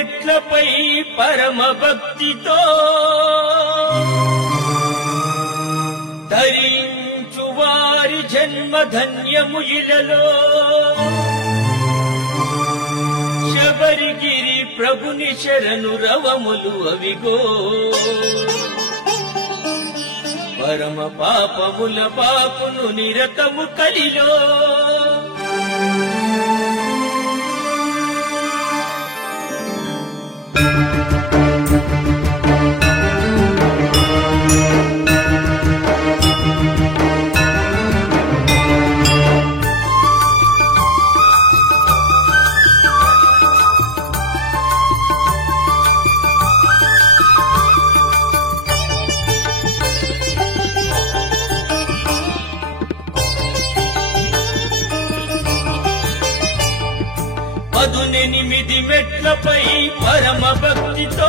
మెట్లపై పరమ భక్తితో ధరించు వారి జన్మ ధన్యము ఇలలో శబరిగిరి ప్రభుని శరణు రవములు అవిగో పరమ పాపముల పాపును నిరతము కలిలో పదునెనిమిది మెట్లపై పరమ భక్తితో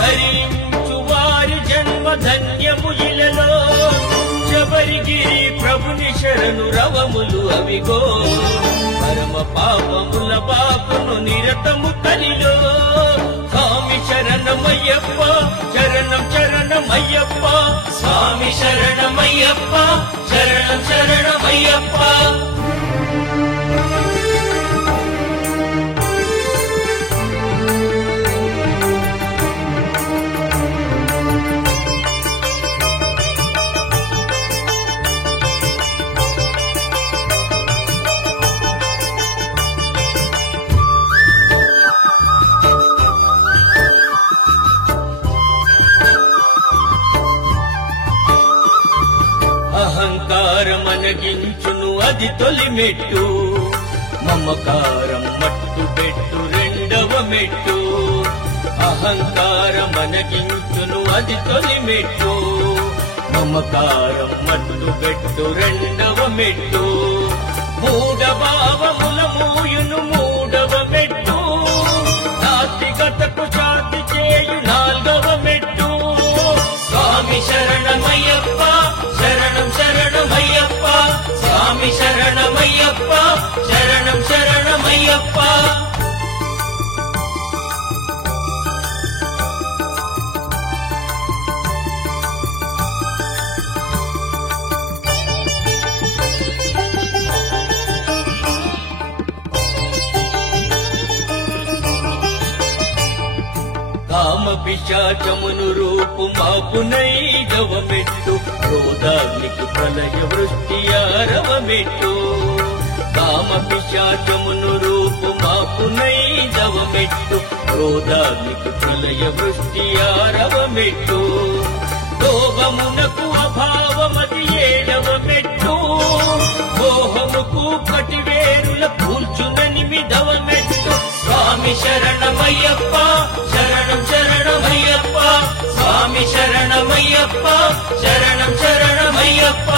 ధరించు వారి జన్మ ధన్యము ఇలలో శబరిగిరి ప్రభుని శరణు రవములు అవిగో పరమ పాపముల పాపను నిరతము కలిలో స్వామి శరణమయ్యప్ప శరణం శరణమయ్యప్ప స్వామి శరణమయ్యప్ప శరణం శరణమయ్యప్ప అహంకారమనగించును అది తొలి మెట్టు మమకారం మట్టు పెట్టు రెండవ మెట్టు అహంకారమనగించును అది తొలి మెట్టు మమకారం మట్టు పెట్టు రెండవ మెట్టు మూఢభావముల మూయును మూడవ మెట్టు నాస్తికతకు శాంతి చేయు నాల్గవ మెట్టు స్వామి శరణమయ్యప్ప శరణం శరణమయ్యప్ప స్వామి శరణమయ్యప్ప శరణం శరణమయ్యప్ప కామ పిశాచమును రూపు మాపునైదవ మెట్టు క్రోధాగ్నికి ప్రళయ వృష్టి ఆరవ మెట్టు కామ పిశాచమును రూపు మాపునైదవ మెట్టు క్రోధాగ్నికి ప్రళయ వృష్టి ఆరవ మెట్టు లోభమునకు అభావమది ఏడవ మెట్టు మోహముకు కటివేరుల కూల్చుననిమిదవ మెట్టు స్వామి శరణమయ్యప్ప శరణం శరణమయ్యప్ప స్వామి శరణమయ్యప్ప శరణం శరణమయ్యప్ప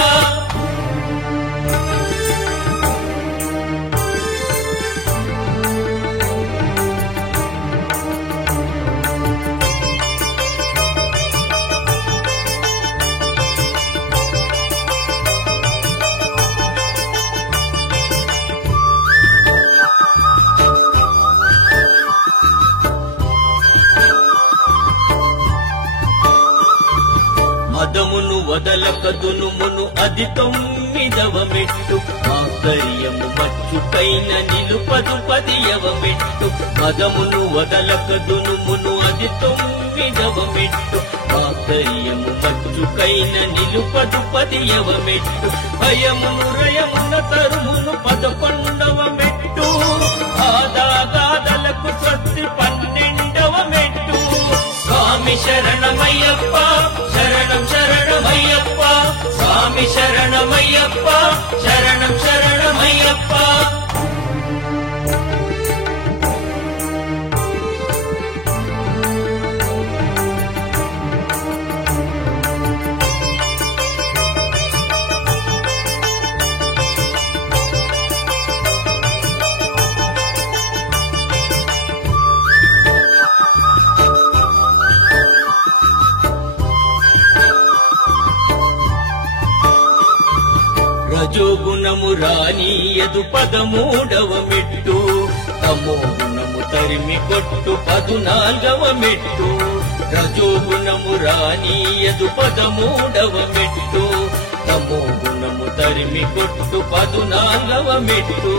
మదమును వదలక దునుమును అది తొమ్మిదవ మెట్టు ఆశ్చర్యము మచ్చుకైన నిలుపదు పదియవ మెట్టు మదమును వదలక దునుమును అది తొమ్మిదవ మెట్టు ఆశ్చర్యము మచ్చుకైన నిలుపదు పదియవ మెట్టు భయమును రయమున తరుమును 11వ మెట్టు ఆదాగాదలకు స్వస్తి 12వ మెట్టు స్వామి శరణమయ్యప్ప శరణం శరణమయ్యప్ప స్వామి శరణమయ్యప్ప శరణం శరణమయ్యప్ప రజోగుణము రానీయదు 13వ మెట్టు తమో గుణము తరిమి కొట్టు 14వ మెట్టు రజోగుణము రానీయదు 13వ మెట్టు తమో గుణము తరిమి కొట్టు 14వ మెట్టు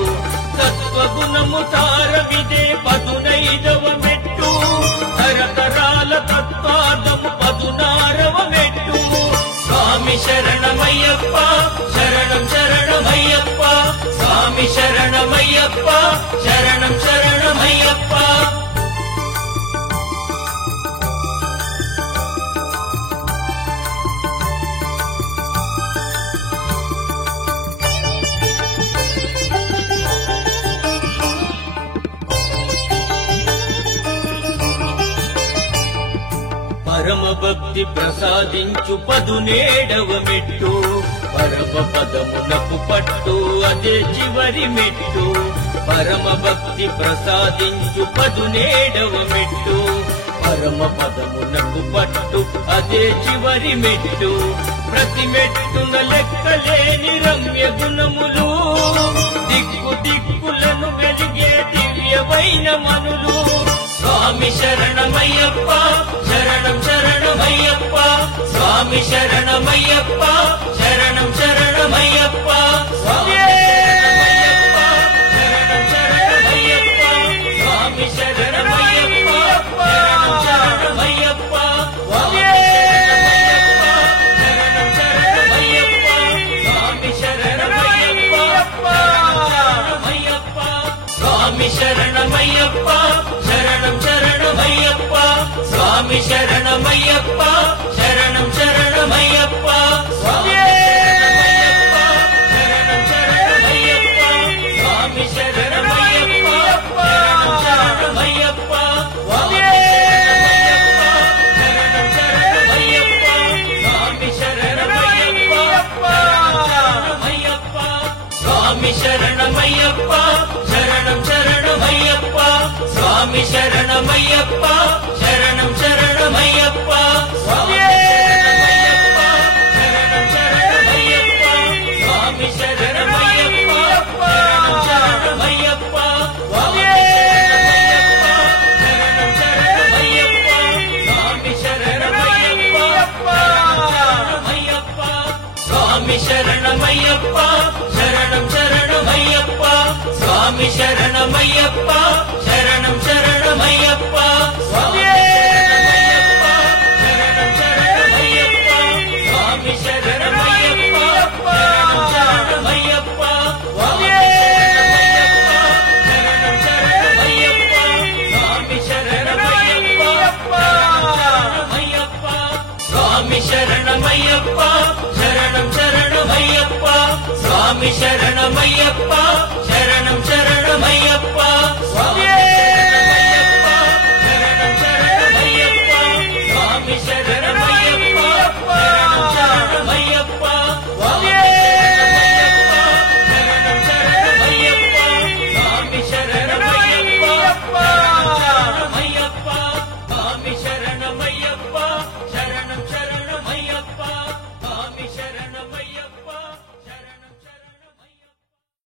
సత్వగుణము తారవిదే 15వ మెట్టు తరతరాల తత్వాదము 16వ మెట్టు స్వామి శరణమయ్యప్ప శరణం శరణమయ్యప్ప స్వామి శరణమయ్యప్ప శరణం శరణమయ్యప్ప పరమ భక్తి ప్రసాదించు 17వ మెట్టు పరమ పదమునకు పట్టు అదే చివరి మెట్టు పరమ భక్తి ప్రసాదించు 17వ మెట్టు పరమ పదమునకు పట్టు అదే చివరి మెట్టు ప్రతి మెట్టున లెక్కలేని రమ్య గుణములు దిక్కు దిక్కులను వెలిగే దివ్యమైన మనులు స్వామి శరణమయ్యప్ప శరణం శరణమయ్యప్ప స్వామి శరణమయ్యప్ప శరణం శరణమయ్యప్ప స్వామి శరణమయ్యప్ప శరణం శరణమయ్యప్ప స్వామి శరణమయ్యప్ప శరణం శరణమయ్యప్ప స్వామి శరణమయ్యప్ప శరణం శరణమయ్యప్ప స్వామి శరణమయ్యప్ప శరణం శరణమయ్యప్ప స్వామి శరణమయ్యప్ప స్వామి శరణమయ్యప్ప శరణం శరణమయ్యప్ప స్వామి శరణమయ్యప్ప శరణం శరణమయ్యప్ప స్వామి శరణమయ్యప్ప శరణం శరణమయ్యప్ప స్వామి శరణమయ్యప్ప స్వామి శరణమయ్యప్ప శరణం శరణమయ్యప్ప స్వామి శరణమయ్యప్ప శరణం శరణమయ్యప్ప స్వామి శరణమయ్యప్ప స్వామి శరణమయ్యప్ప శరణం శరణమయ్యప్ప స్వామి శరణమయ్యప్ప